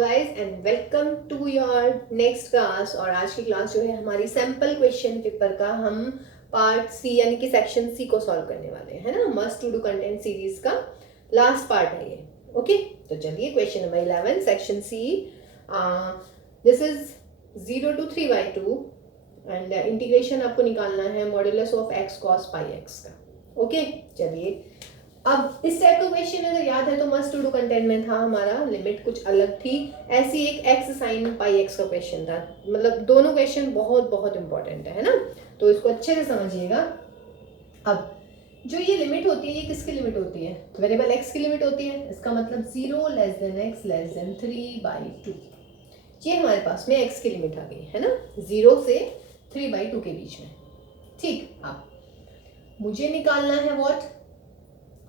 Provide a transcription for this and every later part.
Guys and welcome to your next class. और आज की क्लास जो है हमारी सैम्पल क्वेश्चन पेपर का हम पार्ट सी यानी कि सेक्शन सी को सॉल्व करने वाले हैं, है ना। Must to do content series का लास्ट पार्ट है ये। ओके, तो चलिए question number 11 section C. This is 0 to 3/2 and integration आपको निकालना है modulus of x cos pi x का। ओके, चलिए अब इस टाइप का क्वेश्चन अगर याद है तो मस्ट टू डू कंटेंट में था हमारा, लिमिट कुछ अलग थी। ऐसी एक x sin पाई x का क्वेश्चन था। मतलब दोनों क्वेश्चन बहुत बहुत इंपॉर्टेंट है ना, तो इसको अच्छे से समझिएगा। अब जो ये लिमिट होती है ये किसकी लिमिट होती है? वेरिएबल x की लिमिट होती है। इसका मतलब 0 less than x less than 3/2। ये हमारे पास में x की लिमिट आ गई है ना, 0 से 3/2 के बीच में। ठीक, अब मुझे निकालना है व्हाट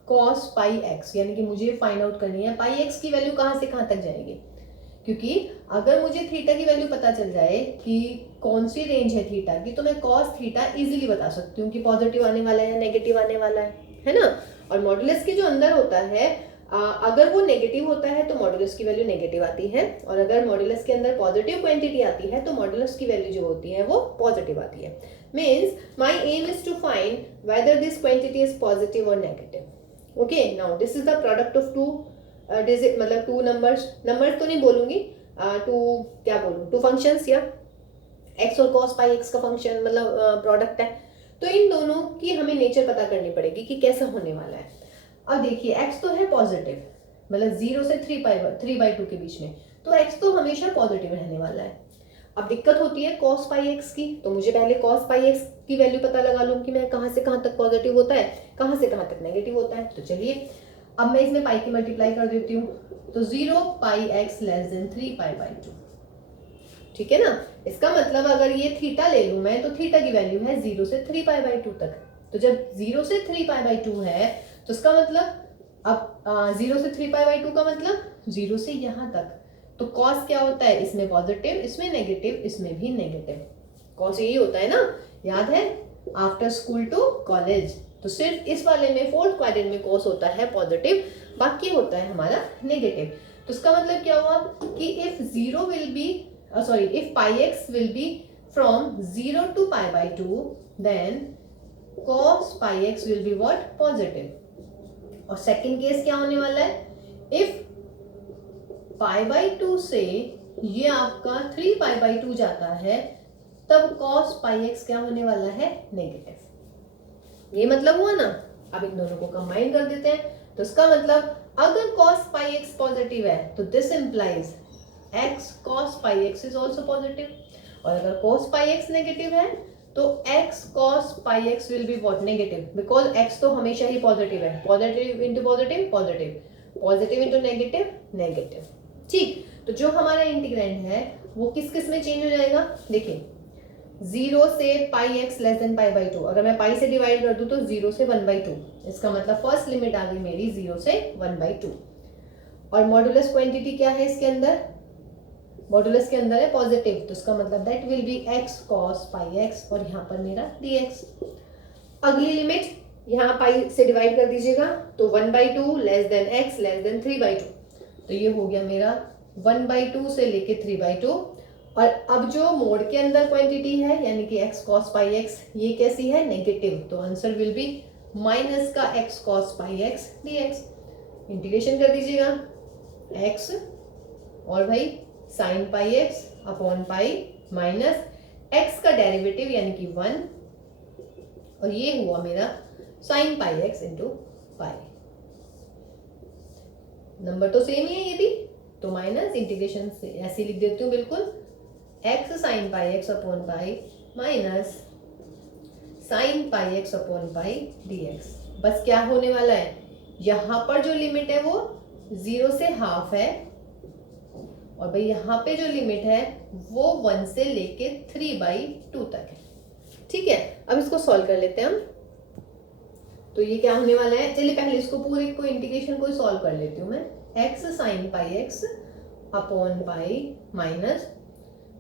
cos पाई x, यानी कि मुझे फाइंड आउट करनी है पाई x की वैल्यू कहाँ से कहाँ तक जाएगी। क्योंकि अगर मुझे थीटा की वैल्यू पता चल जाए कि कौन सी रेंज है थीटा की, तो मैं cos थीटा इजीली बता सकती हूँ कि पॉजिटिव आने वाला है या नेगेटिव आने वाला है ना। और मॉड्यूलस के जो अंदर होता है, अगर वो नेगेटिव होता है तो मॉड्यूलस की वैल्यू नेगेटिव आती है, और अगर मॉड्यूलस के अंदर पॉजिटिव क्वांटिटी आती है तो मॉड्यूलस की वैल्यू जो होती है वो पॉजिटिव आती है। Means my aim is to find whether this quantity is positive और negative. Okay, now this is the product of two digit, मतलब टू नंबर्स तो नहीं बोलूंगी, टू क्या बोलूँ, टू फंक्शंस या एक्स और cos पाई x का फंक्शन मतलब प्रोडक्ट है। तो इन दोनों की हमें नेचर पता करनी पड़ेगी कि कैसा होने वाला है। अब देखिए x तो है पॉजिटिव, मतलब 0 से 3/2 के बीच में, तो x तो हमेशा पॉजिटिव रहने वाला है। अब दिक्कत होती है cos पाई x की, तो मुझे पहले cos पाई x की वैल्यू पता लगा लूँ कि मैं कहाँ से कहाँ तक पॉजिटिव होता है, कहाँ से कहाँ तक नेगेटिव होता है। तो चलिए अब मैं इसमें पाई की मल्टीप्लाई कर देती हूँ, तो 0 पाई x लेस देन 3π/2। ठीक है ना। इसका मतलब अगर ये थीटा ले लूँ मैं, तो थीटा की वैल्यू है 0 से 3π/2 तक। तो जब 0 से 3π/2 है तो इसका मतलब अब 0 से 3π/2 का मतलब 0 से यहाँ तक। तो cos क्या होता है, इसमें पॉजिटिव, इसमें नेगेटिव, इसमें भी नेगेटिव। cos यही होता है ना, याद है, आफ्टर स्कूल टू कॉलेज। तो सिर्फ इस वाले में फोर्थ क्वाड्रेंट में cos होता है पॉजिटिव, बाकी होता है हमारा नेगेटिव। तो इसका मतलब क्या हुआ कि if 0 will be if pi x will be from 0 to π/2, then cos pi x will be what? Positive। और सेकंड केस क्या होने वाला है, if π/2 से ये आपका 3π/2 जाता है, तब cos pi x क्या होने वाला है, नेगेटिव। ये मतलब हुआ ना। अब इन दोनों को कंबाइन कर देते हैं, तो इसका मतलब अगर cos pi x पॉजिटिव है तो this implies x cos pi x is also positive, और अगर cos pi x नेगेटिव है तो x cos pi x will be what? Negative, because x तो हमेशा ही पॉजिटिव है। Positive into positive positive, positive into negative negative. ठीक, तो जो हमारा इंटीग्रेंड है वो किस किस में चेंज हो जाएगा। देखिए 0 से पाई x लेस देन π/2, अगर मैं पाई से डिवाइड कर दूं तो 0 से 1/2। इसका मतलब फर्स्ट लिमिट आ गई मेरी 0 से 1/2। और मॉड्यूलस क्वांटिटी क्या है इसके अंदर, मॉड्यूलस के अंदर है पॉजिटिव, तो इसका मतलब that will B x cos pi x, और यहाँ पर मेरा dx। अगली लिमिट यहाँ पाई से डिवाइड कर दीजिएगा, तो 1/2 less than x less than 3/2। तो ये हो गया मेरा 1/2 से लेके 3/2। और अब जो मोड के अंदर क्वांटिटी है यानी कि x cos पाई x, ये कैसी है, नेगेटिव, तो आंसर विल बी माइनस का x cos pi x dx। Integration कर दीजिएगा x और भाई sign pi x upon pi minus x का डेरिवेटिव यानी कि 1, और ये हुआ मेरा sign pi x into pi. Number तो सेम ही है ये भी, तो माइनस इंटीग्रेशन से ऐसे लिख देती हूँ बिल्कुल, x sine pi x upon pi minus sign pi x upon पाई dx। बस क्या होने वाला है, यहाँ पर जो लिमिट है वो 0 से हाफ है, और भाई यहाँ पे जो लिमिट है वो 1 से लेके 3/2 तक है। ठीक है, अब इसको सॉल्व कर लेते हैं हम। तो ये क्या होने वाला है, चलिए पहले इसको पूरे को इंटीग्रेशन को सॉल्व कर लेती हूँ मैं। x sine pi x upon pi minus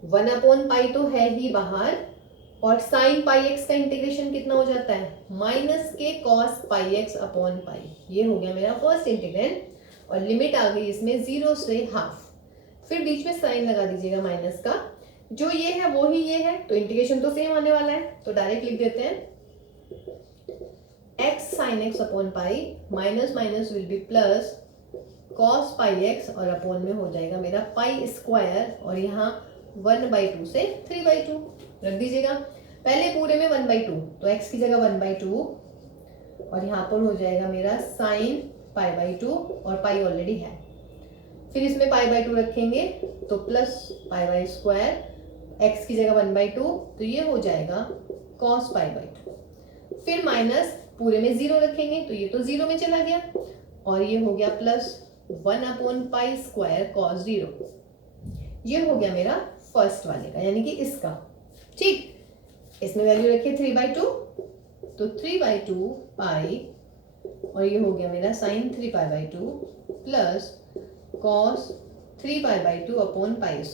1/पाई तो है ही बाहर, और साइन पाई x का इंटीग्रेशन कितना हो जाता है, माइनस के cos pi x upon pi. ये हो गया मेरा फर्स्ट इंटीग्रेंड, और लिमिट आ गई इसमें 0 से हाफ। फिर बीच में साइन लगा दीजिएगा माइनस का, जो ये है वो ही ये है, तो इंटीग्रेशन तो सेम आने वाला है, तो डायरेक्ट लिख देते हैं x sin x upon pi, minus minus will be plus cos pi x, और अपॉन में हो जाएगा मेरा पाई स्क्वायर, और यहाँ 1/2 से 3/2 रख दीजिएगा। पहले पूरे में 1/2, तो x की जगह 1/2, और यहाँ पर हो जाएगा मेरा साइन π/2, और पाई ऑलरेडी है। फिर इसमें π/2 रखेंगे तो प्लस π/2, x की जगह 1/2, तो ये हो जाएगा cos π/2। फिर माइनस पूरे में 0 रखेंगे तो ये तो 0 में चला गया, और ये हो गया प्लस 1/π² cos 0। ये हो गया मेरा फर्स्ट वाले का, यानी कि इसका। ठीक, इसमें वैल्यू रखिए 3/2, तो 3/2 पाई, और ये हो गया मेरा साइन 3π/2 प्लस कॉस 3π/2 अपॉन π²।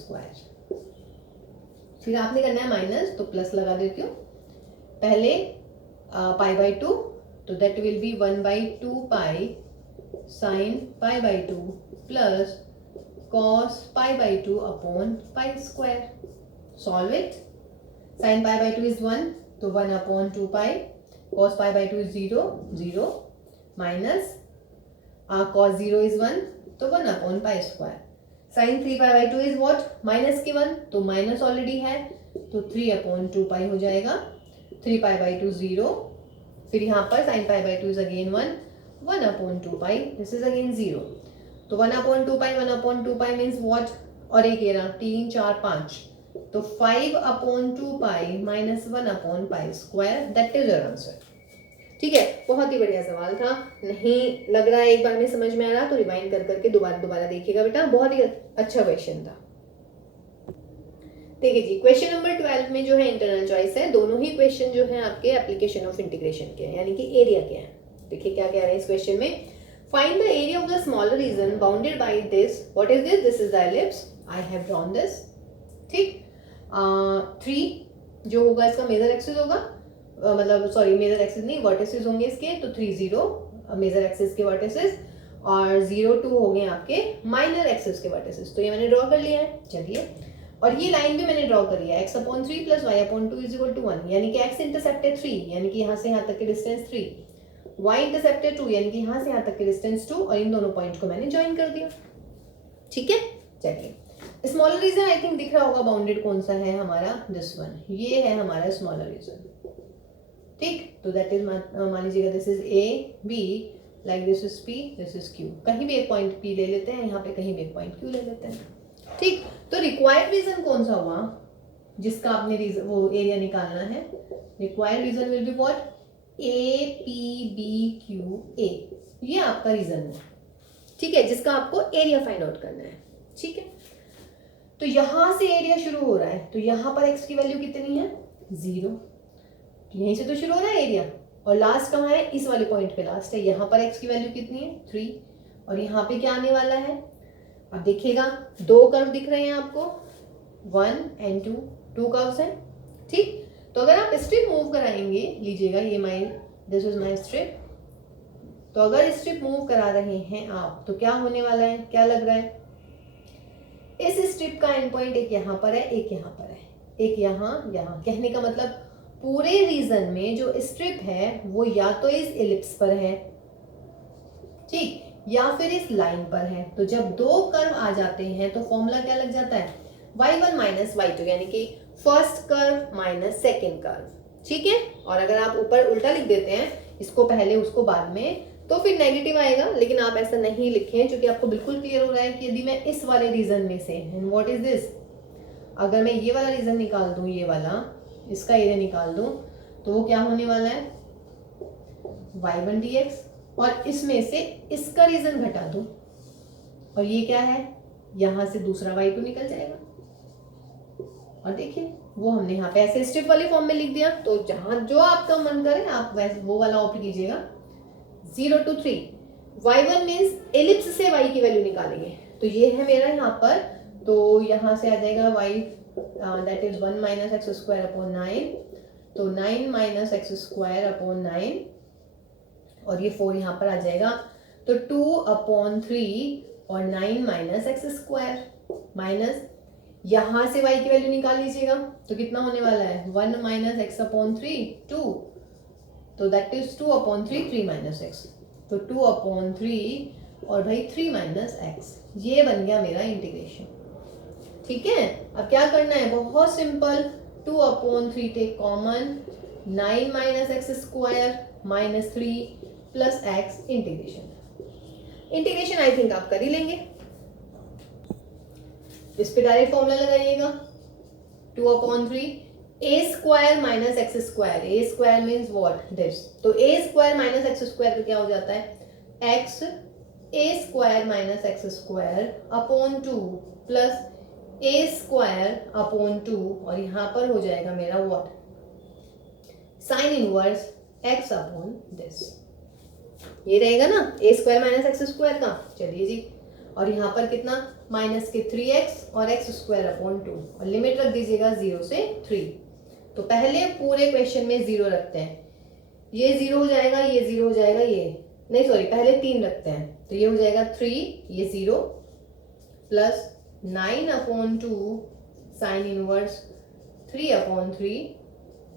फिर आपने करना है माइनस, तो प्लस लगा देती हूँ। पहले π/2, तो that will be 1/2 pi sine π/2 plus cos π/2 upon π²। Solve it. Sine π/2 is 1, तो 1 upon 2 pi, cos π/2 is 0, 0 minus cos 0 is 1, तो 1 upon π²। Sine 3π/2 is what, minus की 1, तो माइनस ऑलरेडी है, तो 3 अपॉन 2 पाई हो जाएगा, 3π/2 0। फिर यहाँ पर sine π/2 is again 1, 1 upon 2 pi, this is again 0, तो 1 upon 2 pi, 1 upon 2 pi means what, और एक ये रहा 3 4 5, तो 5 upon 2 pi minus 1 upon π², that is your answer. ठीक है, बहुत ही बढ़िया सवाल था। नहीं लग रहा है एक बार में समझ में आ रहा, तो रिवाइंड कर करके दोबारा देखिएगा बेटा, बहुत ही अच्छा क्वेश्चन था। देखिए जी, क्वेश्चन नंबर 12 में जो है इंटरनल चॉइस है, दोनों ही क्वेश्चन जो है आपके एप्लीकेशन ऑफ इंटीग्रेशन के हैं, यानी कि एरिया के हैं। देखिए क्या कह रहे हैं इस क्वेश्चन में, find the area of the smaller reason bounded by this, what is this, this is the ellipse, I have drawn this. ठीक, 3 जो होगा इसका मेजर एक्सिस होगा, मतलब सॉरी मेजर एक्सिस नहीं, वर्टिसेस होंगे इसके, तो 3 0 मेजर एक्सिस के वर्टिसेस, और 0 2 होंगे आपके माइनर एक्सिस के वर्टिसेस। तो ये मैंने ड्रॉ कर लिया है। चलिए, और ये लाइन भी मैंने ड्रॉ कर लिया है, x/3 plus y/2 is equal to 1, यानी कि x इंटरसेप्टेड 3, यानी कि यहाँ से यहाँ तक की डिस्टेंस 3, y इंटरसेप्टेड 2, यानी कि यहाँ से यहाँ तक की डिस्टेंस 2, और इन दोनों पॉइंट को मैंने ज्वाइन कर दिया। ठीक है, चलिए, स्मॉलर रीजन आई थिंक दिख रहा होगा बाउंडेड कौन सा है हमारा, दिस वन, ये है हमारा स्मॉलर रीजन। ठीक, तो दैट इज, मान लीजिएगा this is A B, like this is P, this is Q, कहीं भी एक पॉइंट पी ले लेते हैं, यहाँ पे कहीं भी एक पॉइंट क्यू ले लेते हैं। ठीक, तो रिक्वायर्ड रीजन कौन सा हुआ जिसका आपने रीजन वो एरिया निकालना है, required region will be what, A P B Q A, ये आपका रीजन है। ठीक है, जिसका आपको एरिया फाइंड आउट करना है। ठीक है, तो यहां से एरिया शुरू हो रहा है, तो यहाँ पर x की वैल्यू कितनी है, 0, तो यहीं से तो शुरू हो रहा है एरिया, और लास्ट कहाँ है, इस वाले पॉइंट पे लास्ट है। यहाँ पर x की वैल्यू कितनी है, 3, और यहाँ पे क्या आने वाला है, अब देखिएगा 2 कर्व दिख रहे हैं आपको, 1 and 2 कर्व्स हैं। ठीक, तो अगर आप स्ट्रिप मूव कराएंगे, लीजिएगा ये दिस इज माई स्ट्रिप, तो अगर स्ट्रिप मूव करा रहे हैं आप, तो क्या होने वाला है, क्या लग रहा है, इस स्ट्रिप का एंड पॉइंट एक यहाँ पर है, एक यहाँ पर है, एक यहाँ। कहने का मतलब पूरे रीजन में जो स्ट्रिप है वो या तो इस एलिप्स पर है, ठीक, या फिर इस लाइन पर है। तो जब 2 कर्व आ जाते हैं तो फॉर्मूला क्या लग जाता है, y1 माइनस y2, यानी कि first curve minus second curve. ठीक है, और अगर आप ऊपर उल्टा लिख देते हैं, इसको पहले उसको बाद में, तो फिर नेगेटिव आएगा, लेकिन आप ऐसा नहीं लिखें, क्योंकि आपको बिल्कुल क्लियर हो रहा है कि यदि मैं इस वाले रीजन में से, एंड व्हाट इज दिस, अगर मैं ये वाला रीजन निकाल दूं, ये वाला इसका एरिया निकाल दूं, तो वो क्या होने वाला है, y1 dx, और इसमें से इसका रीजन घटा दूं, और ये क्या है, यहां से दूसरा y2 निकल जाएगा। और देखिए वो हमने यहाँ पे ऐसे स्ट्रिप वाले फॉर्म में लिख दिया, तो जहां जो आपका मन करे आप वैसे वो वाला ऑप्ट कीजिएगा। 0 to 3, y1 मीन्स एलिप्स से y की वैल्यू निकालेंगे, तो ये है मेरा यहाँ पर, तो यहाँ से आ जाएगा y that is 1 minus x square upon 9, तो 9 माइनस एक्स स्क्वायर अपॉन 9, और ये 4 यहाँ पर आ जाएगा, तो 2 अपॉन 3 और 9 माइनस एक्स स्क्वायर, माइनस यहां से y की वैल्यू निकाल लीजिएगा तो कितना होने वाला है 1 माइनस एक्स अपॉन 3 2, तो that is 2 upon 3 3 minus x, तो 2 अपॉन 3 और भाई 3 माइनस एक्स, ये बन गया मेरा इंटीग्रेशन। ठीक है, अब क्या करना है, बहुत simple, 2 upon 3 take common, 9 minus x square minus 3 plus x integration. Integration I think आप कर ही लेंगे, इस पे डायरेक्ट फॉर्मूला लगाइएगा, 2 upon 3 a square minus x square, a square means what this, तो a square minus x square का क्या हो जाता है x, a square minus x square upon 2 plus a square upon 2, और यहां पर हो जाएगा मेरा what sine inverse x upon this, ये रहेगा ना a square minus x square का। चलिए जी, और यहाँ पर कितना माइनस के 3x और एक्स स्क्वायर अपॉन 2, और लिमिट रख दीजिएगा 0 से 3। तो पहले पूरे क्वेश्चन में 0 रखते हैं, ये 0 हो जाएगा, ये 0 हो जाएगा, ये नहीं सॉरी पहले 3 रखते हैं, तो ये हो जाएगा 3, ये 0 plus 9 upon 2 sine inverse 3 upon 3,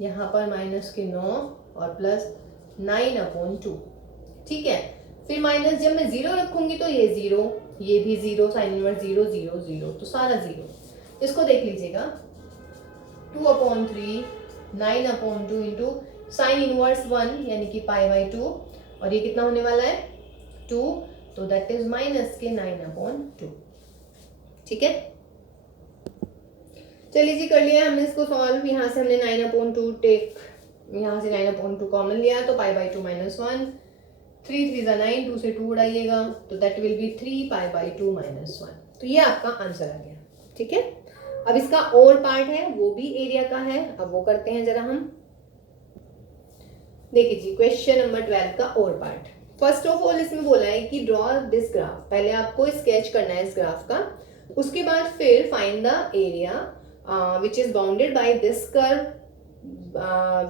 यहाँ पर माइनस के 9 और प्लस 9 अपॉन 2। ठीक है, फिर माइनस जब मैं 0 रखूंगी तो ये 0, ये भी 0, साइन इनवर्स 0 0 0, तो सारा 0। इसको देख लीजिएगा, 2 upon 3 9 upon 2 into sine inverse 1 यानी कि पाई बाई 2, और ये कितना होने वाला है 2, तो दैट इज माइनस के 9 अपॉन 2। ठीक है, चलिए जी कर लिया हमने इसको सॉल्व। यहाँ से हमने 9 अपॉन 2 टेक, यहाँ से 9 अपॉन 2 कॉमन लिया तो पाई बाई 2 माइनस 1, 3 3 9, 2 से 2 उड़ाइएगा तो that will B 3 pi by 2 minus 1। तो ये आपका आंसर आ गया। ठीक है, अब इसका और पार्ट है वो भी एरिया का है, अब वो करते हैं जरा हम। देखिए जी, क्वेश्चन नंबर 12 का और पार्ट। फर्स्ट ऑफ ऑल इसमें बोला है कि ड्रॉ दिस ग्राफ, पहले आपको स्केच करना है इस ग्राफ का, उसके बाद फिर find the area which is bounded by this curve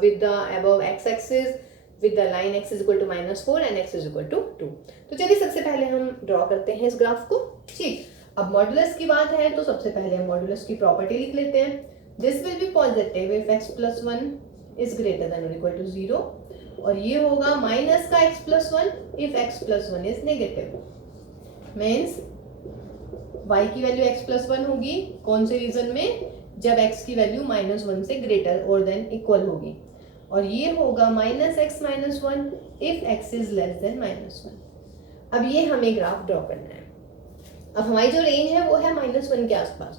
with the above x axis with the line x is equal to -4 and x is equal to 2। तो चलिए सबसे पहले हम ड्रॉ करते हैं इस ग्राफ को। ठीक, अब मॉडुलस की बात है तो सबसे पहले हम मॉडुलस की प्रॉपर्टी लिख लेते हैं। This will be positive if x + 1 is greater than और इक्वल टू 0, और ये होगा माइनस का x + 1 if x + 1 is negative, means y की वैल्यू x + 1 होगी कौन से रीजन में, जब x की वैल्यू -1 से ग्रेटर और देन इक्वल होगी, और ये होगा -x - 1 if x is less than -1। अब ये हमें ग्राफ ड्रॉ करना है। अब हमारी जो रेंज है वो है -1 के आसपास,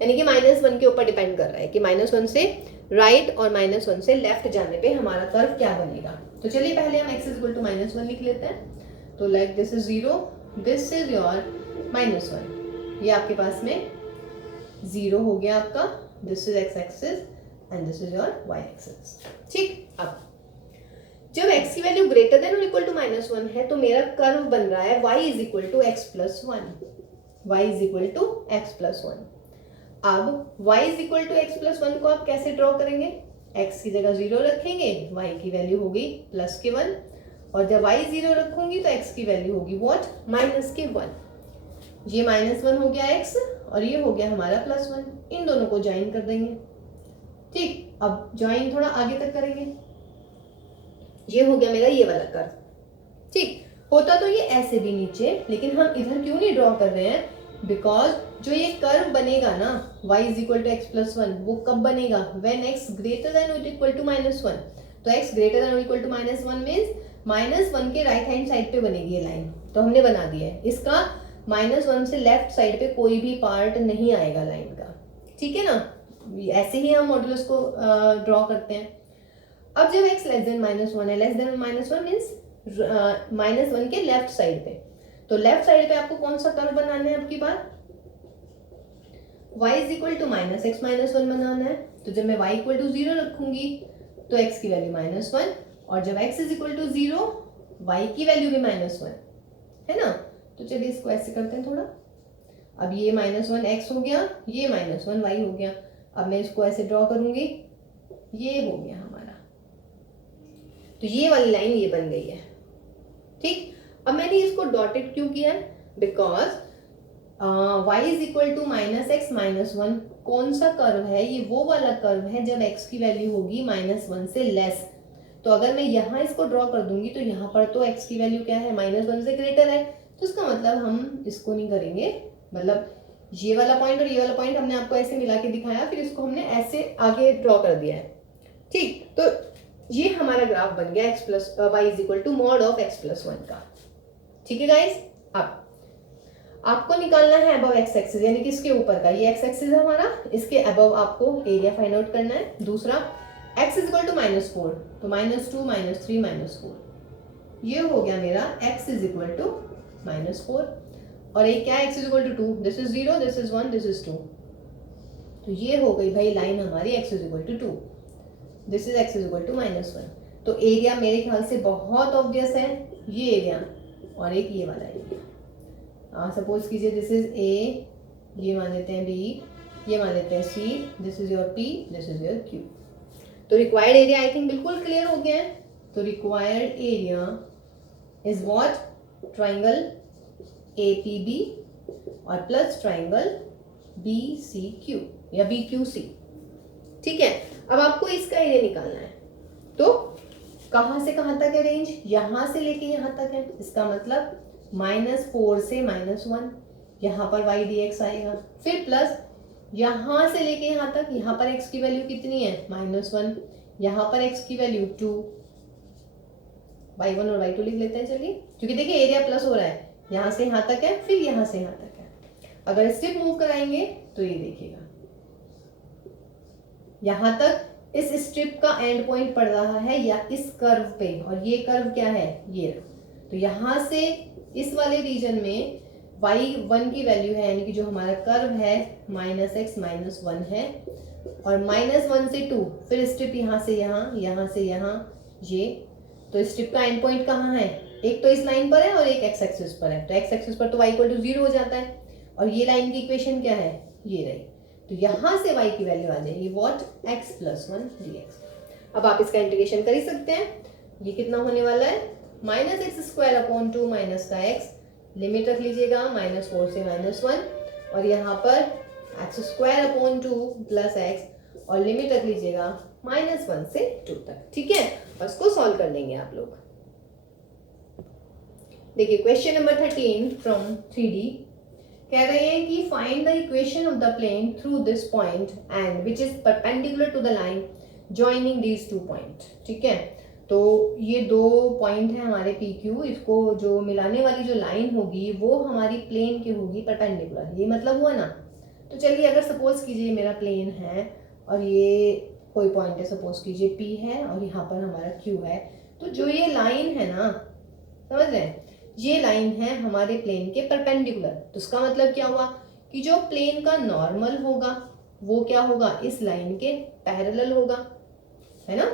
यानी कि -1 के ऊपर डिपेंड कर रहा है कि -1 से राइट और -1 से लेफ्ट जाने पे हमारा कर्व क्या बनेगा। तो चलिए पहले हम x = -1 लिख लेते हैं। तो like this is 0, this is your -1, ये आपके पास में 0 हो गया आपका, this is x axis and this is your y axis. ठीक, अब जब x की वैल्यू ग्रेटर देन और इक्वल टू -1 है तो मेरा कर्व बन रहा है y = x + 1, y = x + 1। अब y = x + 1 को आप कैसे ड्रॉ करेंगे, x की जगह 0 रखेंगे, y की वैल्यू होगी +1, और जब y 0 रखूंगी तो x की वैल्यू होगी व्हाट -1। ये -1 हो गया x और ये हो गया हमारा +1, इन दोनों को ज्वाइन कर देंगे। ठीक, अब ज्वाइन थोड़ा आगे तक करेंगे, ये हो गया मेरा ये वाला कर्व। ठीक, होता तो ये ऐसे भी नीचे, लेकिन हम इधर क्यों नहीं ड्रॉ कर रहे हैं, बिकॉज जो ये कर्व बनेगा ना y = x + 1 वो कब बनेगा, व्हेन x ग्रेटर देन और इक्वल टू -1। तो x ग्रेटर देन और इक्वल टू -1 मींस -1 के राइट हैंड साइड पे बनेगी ये लाइन, तो हमने बना दिया है। इसका -1 से लेफ्ट साइड पे कोई भी पार्ट नहीं आएगा लाइन का। ठीक है ना, ऐसे ही हम मॉडुलस को ड्रॉ करते हैं। अब जब x लेस देन -1 है, लेस देन -1 मींस -1 के लेफ्ट साइड पे, तो लेफ्ट साइड पे आपको कौन सा कर्व बनाना है, आपकी बात y = -x - 1 बनाना है। तो जब मैं y = 0 रखूंगी तो x की वैल्यू -1, और जब x = 0 y की वैल्यू भी -1 है ना। तो चलिए इसको ऐसे करते हैं थोड़ा, अब ये -1 x हो गया, ये -1 y हो गया। अब मैं इसको ऐसे ड्रॉ करूंगी, ये हो गया हमारा, तो ये वाली लाइन ये बन गई है। ठीक, अब मैंने इसको डॉटेड क्यों किया है, because y is equal to minus x minus one, कौन सा कर्व है ये? वो वाला कर्व है जब x की वैल्यू होगी -1 से लेस। तो अगर मैं यहाँ इसको ड्रॉ कर दूंगी तो यहाँ पर तो x की वैल्यू क्या है? -1 से ग्रेटर है, तो इसका मतलब हम इसको नहीं करेंगे, मतलब ये वाला पॉइंट और ये वाला पॉइंट हमने आपको ऐसे मिला के दिखाया, फिर इसको हमने ऐसे आगे ड्रॉ कर दिया है। ठीक, तो ये हमारा ग्राफ बन गया x plus y is equal to mod of x plus 1 का। ठीक है गाइस, अब आपको निकालना है अबव एक्स एक्सिस, यानी कि इसके ऊपर का, ये एक्स एक्सिस है हमारा, इसके अबव आपको एरिया फाइंड आउट करना है। दूसरा x इज इक्वल टू -4, तो -2 -3 -4, ये हो गया मेरा x इज इक्वल टू -4। और एक क्या है? x is equal to 2, this is 0, this is 1, this is 2, तो ये हो गई भाई लाइन हमारी x is equal to 2, this is x is equal to -1। तो एरिया मेरे ख्याल से बहुत ऑब्वियस है, ये एरिया और एक ये वाला एरिया। सपोज कीजिए दिस इज ए, ये मान लेते हैं बी, ये मान लेते हैं C, this is your P, this is your Q. तो रिक्वायर्ड एरिया आई थिंक बिल्कुल क्लियर हो गया है। तो required area is what? Triangle APB और प्लस ट्राइंगल BCQ या BQC। ठीक है, अब आपको इसका एरिया निकालना है। तो कहाँ से कहाँ तक है रेंज? यहाँ से लेके यहाँ तक है, इसका मतलब -4 से -1, यहाँ पर y dx आएगा, फिर प्लस यहाँ से लेके यहाँ तक, यहाँ पर x की वैल्यू कितनी है? -1, यहाँ पर x की वैल्यू 2, y1 और y2 लिख लेते हैं चलिए, क्योंकि देखिए एरिया प्लस हो रहा है, यहाँ से यहाँ तक है, फिर यहाँ से यहाँ तक है। अगर स्ट्रिप मूव कराएंगे तो ये देखिएगा, यहाँ तक इस स्ट्रिप का एंड पॉइंट पड़ रहा है या इस कर्व पे, और ये कर्व क्या है? ये। तो यहाँ से इस वाले रीजन में y1 की वैल्यू है, यानी कि जो हमारा कर्व है -x -1 है, और -1 से 2, फिर स्ट्रिप यहाँ से यहाँ, यहाँ से यहाँ, ये। तो स्ट्रिप का एंड पॉइंट कहाँ है? एक तो इस लाइन पर है और एक x एक्सिस पर है। तो x एक्सिस पर तो y इक्वल टू 0 हो जाता है, और ये लाइन की इक्वेशन क्या है? ये रही। तो यहाँ से y की वैल्यू आ जाएगी व्हाट? x plus 1 dx। अब आप इसका इंटीग्रेशन कर ही सकते हैं। ये कितना होने वाला है? -x² माइनस का x, लिमिट रख लीजिएगा -4 से -1, और यहाँ पर x² प्लस x, और लिमिट रख लीजिएगा -1 से 2 तक। ठीक है, और इसको सॉल्व कर लेंगे आप लोग। देखिए क्वेश्चन नंबर 13 फ्रॉम 3D कह रहे हैं कि find the equation of the plane through this point and which is perpendicular to the line joining these 2 point. ठीक है, तो ये 2 पॉइंट है हमारे PQ, इसको जो मिलाने वाली जो लाइन होगी वो हमारी प्लेन की होगी परपेंडिकुलर। ये मतलब हुआ ना। तो चलिए अगर सपोज कीजिए मेरा प्लेन है और ये कोई पॉइंट है, सपोज कीजिए P है और यहाँ पर हमारा Q है, तो जो ये लाइन है ना, समझ रहे हैं, ये लाइन है हमारे प्लेन के परपेंडिकुलर। तो इसका मतलब क्या हुआ कि जो प्लेन का नॉर्मल होगा वो क्या होगा? इस लाइन के पैरेलल होगा, है ना,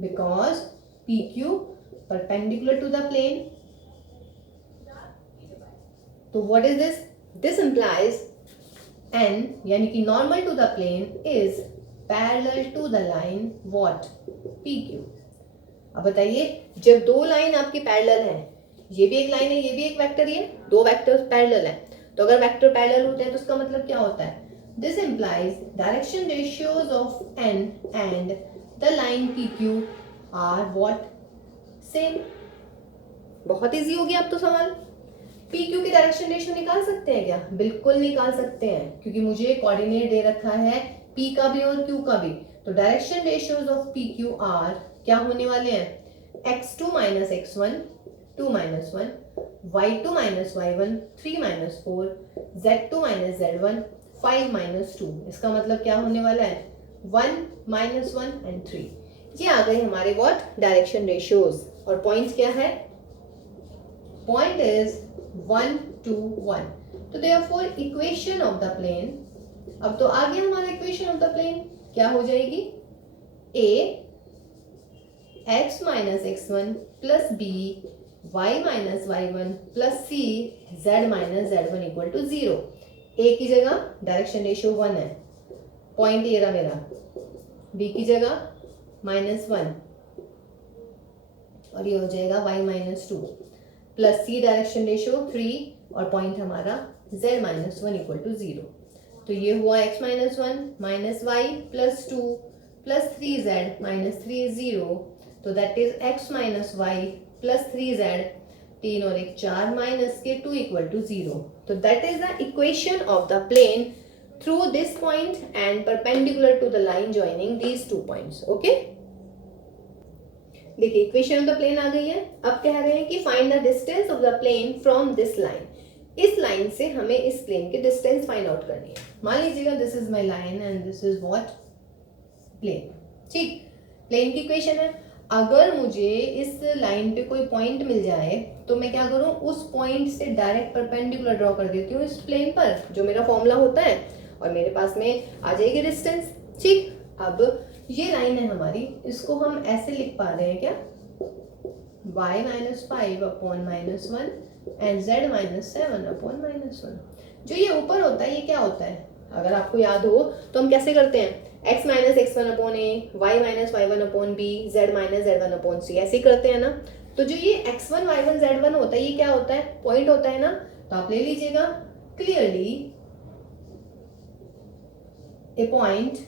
because PQ perpendicular to the plane. तो what is this? This implies N यानी कि normal to the plane is parallel to the line what? PQ। अब बताइए, जब 2 लाइन आपकी पैरेलल है, ये भी एक लाइन है, ये भी एक वेक्टर, ये 2 वेक्टर्स पैरेलल है, तो अगर वेक्टर पैरेलल होते हैं तो उसका मतलब क्या होता है? This implies direction ratios of N and the line PQ are what? Same. बहुत इजी हो गया अब तो सवाल। PQ की डायरेक्शन रेशियो निकाल सकते हैं क्या? बिल्कुल निकाल सकते हैं, क्योंकि मुझे कोऑर्डिनेट दे रखा है P का भी और Q का भी। तो direction ratios of PQ are क्या होने वाले हैं? x2 minus x1 2 minus 1, y2 minus y1 3 minus 4, z2 minus z1 5 minus 2। इसका मतलब क्या होने वाला है? 1 minus 1 and 3। ये आ गए हमारे व्हाट? Direction ratios. और पॉइंट्स क्या है? Point is 1 2 1। तो therefore equation of the plane, अब तो आगे हमारा इक्वेशन ऑफ द प्लेन क्या हो जाएगी? a x minus x1 plus b y minus y1 plus c z minus z1 equal to 0। a की जगह डायरेक्शन रेशियो 1 है, पॉइंट ये रहा मेरा, b की जगह -1, और ये हो जाएगा y minus 2 plus c direction ratio 3 और पॉइंट हमारा z माइनस 1 इक्वल टू 0। तो ये हुआ x minus 1 minus y plus 2 plus 3z minus 3 is 0। तो that is x minus y plus 3z, 3 और 1 4 माइनस के 2 इक्वल टू 0। तो that is the equation of the plane through this point and perpendicular to the line joining these 2 points. Okay? देखिए equation of the plane आ गई है। अब कह रहे हैं कि find the distance of the plane from this line. इस लाइन से हमें इस प्लेन की डिस्टेंस फाइंड आउट करनी है। मान लीजिएगा this is my line and this is what, plane. ठीक, प्लेन की इक्वेशन है। अगर मुझे इस लाइन पे कोई पॉइंट मिल जाए तो मैं क्या करूं, उस पॉइंट से डायरेक्ट परपेंडिकुलर ड्रॉ कर देती हूँ इस प्लेन पर, जो मेरा फॉर्मूला होता है, और मेरे पास में आ जाएगी डिस्टेंस। ठीक, अब ये लाइन है हमारी, इसको हम ऐसे लिख पा रहे हैं क्या, y minus 5 upon minus 1 and z minus 7 upon minus 1। जो ये ऊपर होता है ये क्या होता है, अगर आपको याद हो तो हम कैसे करते हैं, x minus x1 upon a, y minus y1 upon b, z minus z1 upon c, ऐसे ही करते हैं ना। तो जो ये x1 y1 z1 होता है ये क्या होता है, पॉइंट होता है ना। तो आप ले लीजिएगा clearly a point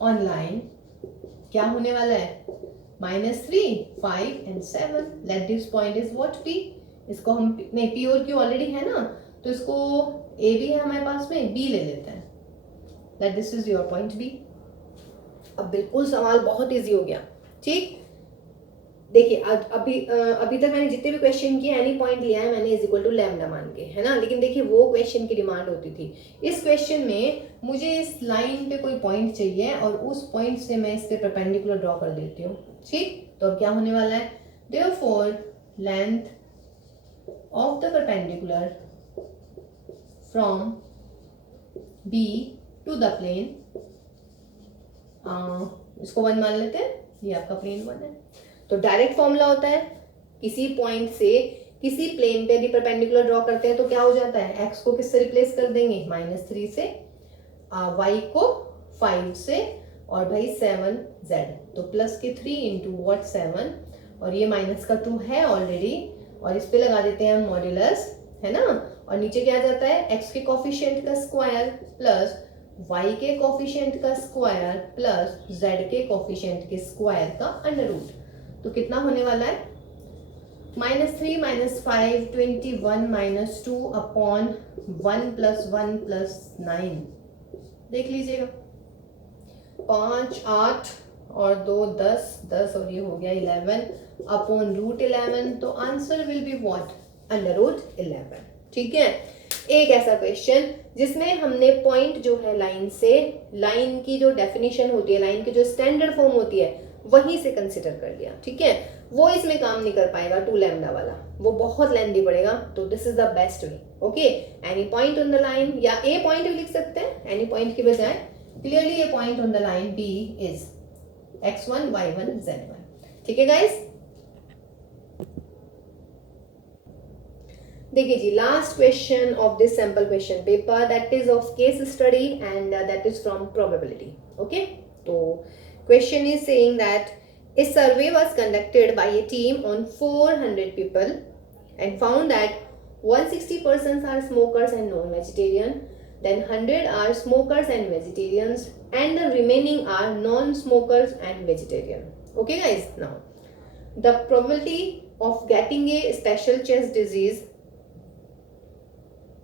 on line क्या होने वाला है, -3, 5 and 7। Let this point is what, P। इसको हम नहीं, P और Q ऑलरेडी है ना, तो इसको A भी है हमारे पास में, B ले लेते हैं। Let this is your point B। अब बिल्कुल सवाल बहुत इजी हो गया। ठीक, देखिए अभी तक मैंने जितने भी क्वेश्चन किए एनी पॉइंट लिया है मैंने इज इक्वल टू लैम्डा मान के, है ना। लेकिन देखिए वो क्वेश्चन की डिमांड होती थी, इस क्वेश्चन में मुझे इस लाइन पे कोई पॉइंट चाहिए और उस पॉइंट से मैं इस पे परपेंडिकुलर ड्रॉ कर देती हूँ। ठीक, तो अब क्या होने वाला है, therefore length of the perpendicular from B to the plane, इसको 1 मान लेते हैं, ये आपका प्लेन 1 है। तो डायरेक्ट फॉर्मूला होता है, किसी पॉइंट से किसी प्लेन पे भी परपेंडिकुलर ड्रॉ करते हैं तो क्या हो जाता है, x को किससे रिप्लेस कर देंगे, -3 से, y को 5 से, और भाई 7z, तो प्लस के 3 इंटू वॉट 7, और ये माइनस का 2 है ऑलरेडी, और इस पे लगा देते हैं हम मॉड्यूलस, है ना। और नीचे क्या जाता है, x के कोफिशिएंट का स्क्वायर प्लस y के कोफिशिएंट का स्क्वायर प्लस z के कोफिशिएंट के स्क्वायर का अंडर रूट। तो कितना होने वाला है, -3 - 5 21 - 2 अपॉन 1 + 1 + 9। देख लीजिएगा, 5 8 और 2 10, 10 और ये हो गया 11 अपॉन √11। तो आंसर विल बी व्हाट, √11। ठीक है, एक ऐसा क्वेश्चन जिसमें हमने पॉइंट जो है लाइन से, लाइन की जो डेफिनेशन होती है, लाइन की जो स्टैंडर्ड फॉर्म होती है वहीं से कंसिडर कर लिया। ठीक है, वो इसमें काम नहीं कर पाएगा 2 लैम्डा वाला, वो बहुत लेंथी पड़ेगा। तो this is the best way. Okay, any point on the line, या ए पॉइंट भी लिख सकते हैं एनी पॉइंट की बजाय। Clearly a point on the line B is x1 y1 z1। ठीक है गाइस, देखिए जी, last question of this sample question paper, that is of case study and that is from probability. Okay, तो question is saying that a survey was conducted by a team on 400 people and found that 160% are smokers and non-vegetarian, then 100 are smokers and vegetarians, and the remaining are non-smokers and vegetarian. Okay guys, now the probability of getting a special chest disease,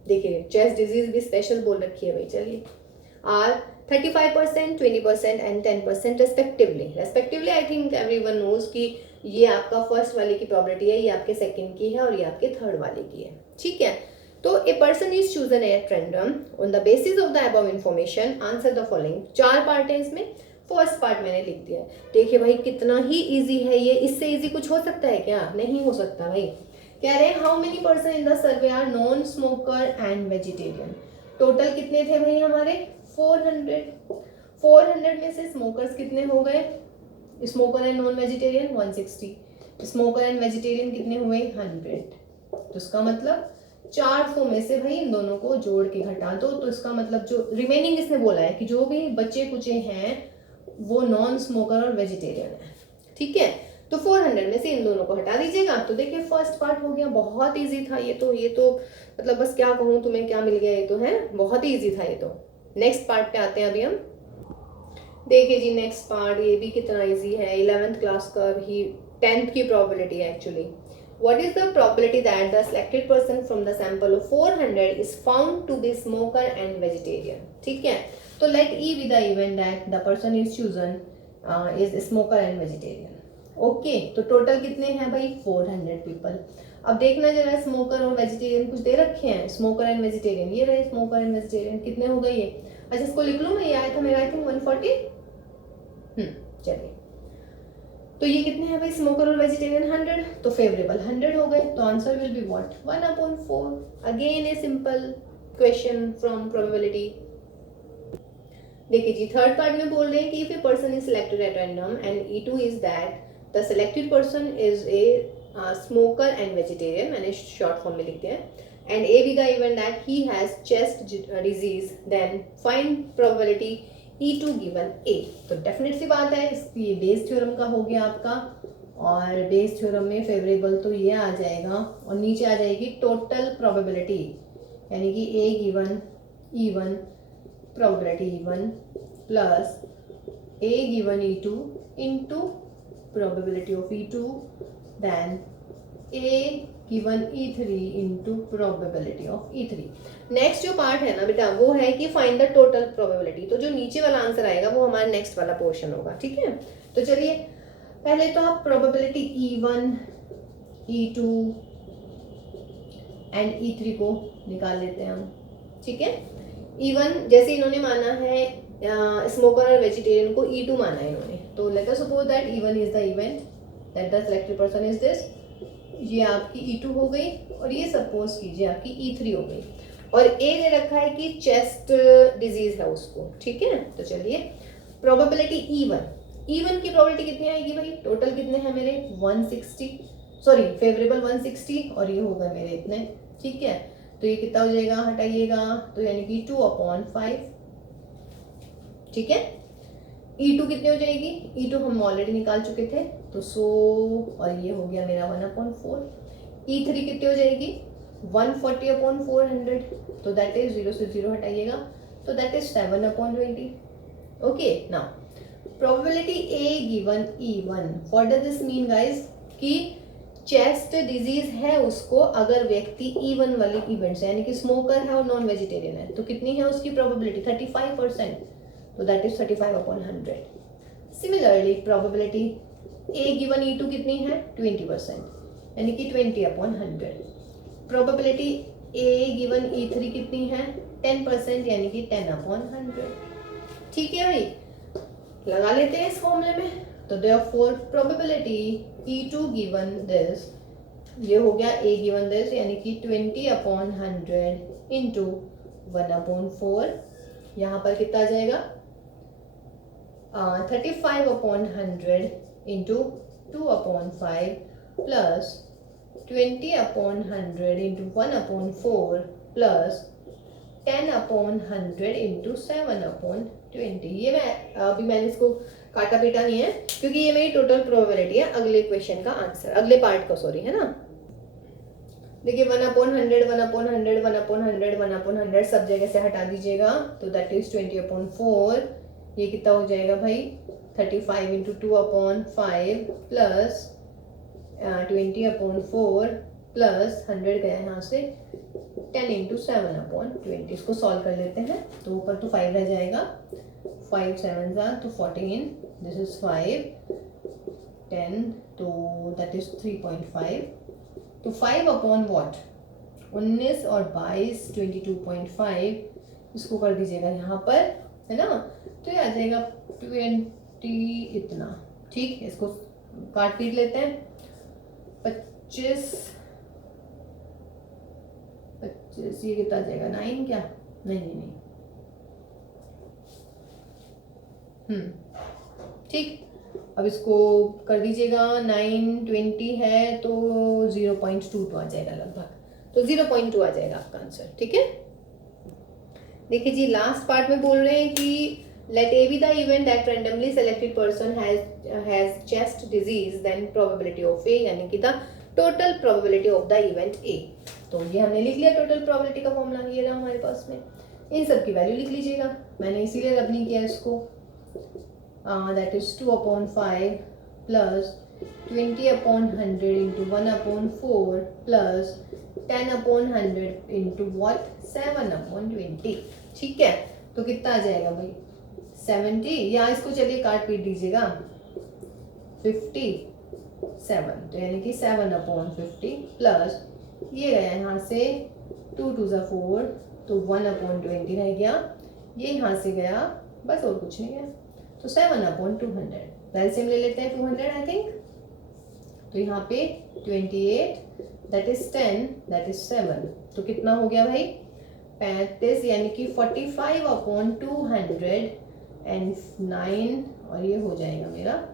देखिए chest disease भी special बोल रखी है भाई, चलिए, are 35%, 20% and 10% respectively. I think everyone knows कि ये आपका फर्स्ट वाले की प्रोबेबिलिटी है, ये आपके सेकंड की है और ये आपके थर्ड वाले की है। ठीक है, तो ए person is chosen at random on the basis of the above information, answer the following. 4 part है इसमें, फर्स्ट पार्ट मैंने लिख दिया। देखिए भाई कितना ही ईजी है ये, इससे ईजी कुछ हो सकता है क्या, नहीं हो सकता भाई। कह रहे हैं how many person in the survey are non smoker and vegetarian. Total कितने थे भाई हमारे, 400 में से स्मोकर्स कितने हो गए, smoker and non vegetarian 160, smoker and vegetarian कितने हुए 100। तो इसका मतलब 400 में से भाई इन दोनों को जोड़ के घटा दो, तो इसका मतलब जो रिमेनिंग इसने बोला है कि जो भी बचे कुचे हैं वो नॉन स्मोकर और वेजिटेरियन है। ठीक है, तो 400 में से इन दोनों को हटा दीजिएगा। तो देखिए फर्स्ट पार्ट हो गया, बहुत इजी था ये तो मतलब बस क्या कहूँ तुम्हें, क्या मिल गया, ये तो है बहुत ही इजी था ये तो। नेक्स्ट पार्ट पे आते हैं अभी हम। देखिए जी नेक्स्ट पार्ट, ये भी कितना इजी है, 11th क्लास का ही 10th की प्रोबेबिलिटी है actually. What is the probability that the selected person from the sample of 400 is found to be smoker and vegetarian? ठीक है, तो let E be the event that the person is chosen is smoker and vegetarian. Okay तो total कितने हैं भाई 400 people. अब देखना जरा स्मोकर और वेजिटेरियन कुछ दे रखे हैं, स्मोकर एंड वेजिटेरियन, ये रहे स्मोकर एंड वेजिटेरियन, कितने हो गए ये। अच्छा इसको लिख लूँ मैं, ये आया था मेरा आई थिंक 140। चलिए तो ये कितने हैं भाई स्मोकर और वेजिटेरियन 100, तो फेवरेबल 100 हो गए। तो answer will be what 1/4। Again a simple question from probability. देखिए जी थर्ड पार्ट में बोल रहे हैं कि if a person is selected at random and E2 is that the selected person is a smoker and vegetarian, मैंने short form में लिख दिया है, and A be the event that he has chest disease, then find probability E2 given A। तो definite सी बात है, ये बेस थ्योरम का हो गया आपका, और बेस थ्योरम में फेवरेबल तो ये आ जाएगा, और नीचे आ जाएगी टोटल प्रोबेबिलिटी, यानी कि A given E1 probability E1 plus A given E2 into probability of E2 then A given E3 into probability of E3। Next जो पार्ट है ना बेटा वो है कि फाइंड द टोटल प्रोबेबिलिटी, तो जो नीचे वाला आंसर आएगा वो हमारा नेक्स्ट वाला पोर्शन होगा, ठीक है। तो चलिए पहले तो आप probability E1 E2 and E3 को निकाल लेते हैं हम, ठीक है। E1 जैसे इन्होंने माना है स्मोकर और वेजिटेरियन को E2 माना है इन्होंने, तो let us suppose that E1 is the event that the selected person is this, ये आपकी E2 हो गई, और ये सपोज कीजिए आपकी E3 हो गई, और A दे रखा है कि चेस्ट डिजीज है उसको, ठीक है। तो चलिए प्रोबेबिलिटी E1 की प्रोबेबिलिटी कितनी आएगी भाई, टोटल कितने हैं मेरे 160, सॉरी फेवरेबल 160, और ये होगा मेरे इतने, ठीक है। तो ये कितना हो जाएगा, हटाइएगा, तो यानी कि 2/5, ठीक है। E2 कितनी हो जाएगी, E2 हम ऑलरेडी निकाल चुके थे, तो 100, और ये हो गया मेरा 1/4। E3 कितनी हो जाएगी 140/400, तो दैट इज 0 से 0 हटाइएगा, तो that is 7/20। Okay now probability A given E1, what does this mean guys, कि चेस्ट डिजीज है उसको अगर व्यक्ति E1 वाली इवेंट्स यानी कि स्मोकर है और नॉन वेजिटेरियन है, तो कितनी है उसकी प्रोबेबिलिटी 35%, तो that is 35/100। Similarly probability A given E2 कितनी है 20%, यानी कि 20/100। प्रोबेबिलिटी A गिवन E3 कितनी है 10%, यानी कि 10/100। ठीक है भाई, लगा लेते हैं इस फॉर्मूले में। तो therefore probability E2 given this, ये हो गया A गिवन दिस, यानी कि 20/100 इंटू 1/4, यहाँ पर कितना आ जाएगा 35/100 into 2/5 plus 20/100 into 1/4 plus 10/100 into 7/20। ये मैं अभी मैंने इसको काटा पीटा नहीं है, क्योंकि ये मेरी टोटल प्रोबेबिलिटी है अगले क्वेश्चन का आंसर, अगले पार्ट का, सॉरी, है ना। देखिए 1/100 1/100 1/100 1/100 सब जगह से हटा दीजिएगा, तो दैट इज 20/4। ये कितना हो जाएगा भाई 35 इंटू 2/5 प्लस 20/4 प्लस 100 गया यहाँ से 10 इंटू 7/20। इसको सॉल्व कर लेते हैं, तो ऊपर तो 5 रह जाएगा, 5 7 तो 14, दिस इज 5 10, तो दैट इज 3.5। तो 5/what 19 और 22 22.5, इसको कर दीजिएगा यहाँ पर, है ना, तो ये आ जाएगा 20 इतना, ठीक। इसको काट पीट लेते हैं, 25 ये कितना आ जाएगा 9, क्या नहीं ठीक। अब इसको कर दीजिएगा 9 20 है तो 0.22 आ जाएगा लगभग, तो 0.2 आ जाएगा आपका आंसर, ठीक है। देखिए जी लास्ट पार्ट में बोल रहे हैं कि let A be the event that randomly selected person has chest disease, then probability of A, यानी कि the total probability of the event A. तो ये हमने लिख लिया टोटल प्रोबेबिलिटी का फॉर्मूला, ये रहा हमारे पास में. इन सब की वैल्यू लिख लीजिएगा, मैंने इसीलिए रब नहीं किया इसको. That is 2/5 plus 20/100 into 1/4 plus 10/100 into what 7/20. ठीक है, तो कितना आ जाएगा भाई 70, या इसको चलिए काट पीट दीजिएगा 57, तो यानी कि 7/50 प्लस ये गया यहाँ से 2 2 4, तो 1/20 रह गया, ये यहाँ से गया, बस और कुछ नहीं गया, तो 7/200. एलसीएम ले लेते हैं 200 आई थिंक. तो यहाँ पे 28, दैट इज 10, दैट इज 7, तो कितना हो गया भाई 35, यानी कि 45/209, और ये हो जाएगा मेरा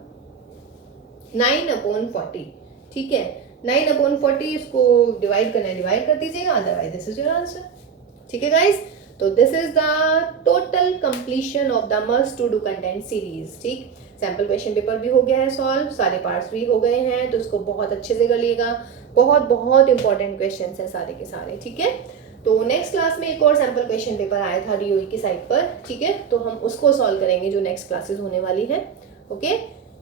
9/40. ठीक है, 9/40 इसको डिवाइड करना है, डिवाइड कर दीजिएगा, otherwise this is your answer. ठीक है गाइज, तो this is the total completion of the must to do content series. ठीक, सैम्पल क्वेश्चन पेपर भी हो गया है सॉल्व, सारे पार्ट्स भी हो गए हैं, तो इसको बहुत अच्छे से करिएगा. बहुत बहुत इंपॉर्टेंट क्वेश्चन है सारे के सारे. ठीक है, तो नेक्स्ट क्लास में एक और सैम्पल क्वेश्चन पेपर आया था डीओई की साइट पर. ठीक है, तो हम उसको सॉल्व करेंगे जो नेक्स्ट क्लासेस होने वाली है. ओके,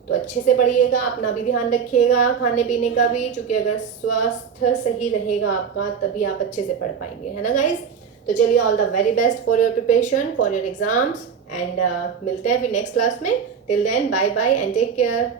तो अच्छे से पढ़िएगा, अपना भी ध्यान रखिएगा, खाने पीने का भी, क्योंकि अगर स्वास्थ्य सही रहेगा आपका तभी आप अच्छे से पढ़ पाएंगे, है ना गाइज. तो चलिए, all the very best for your preparation for your exams, and मिलते हैं फिर नेक्स्ट क्लास में. Till then, bye bye and take care.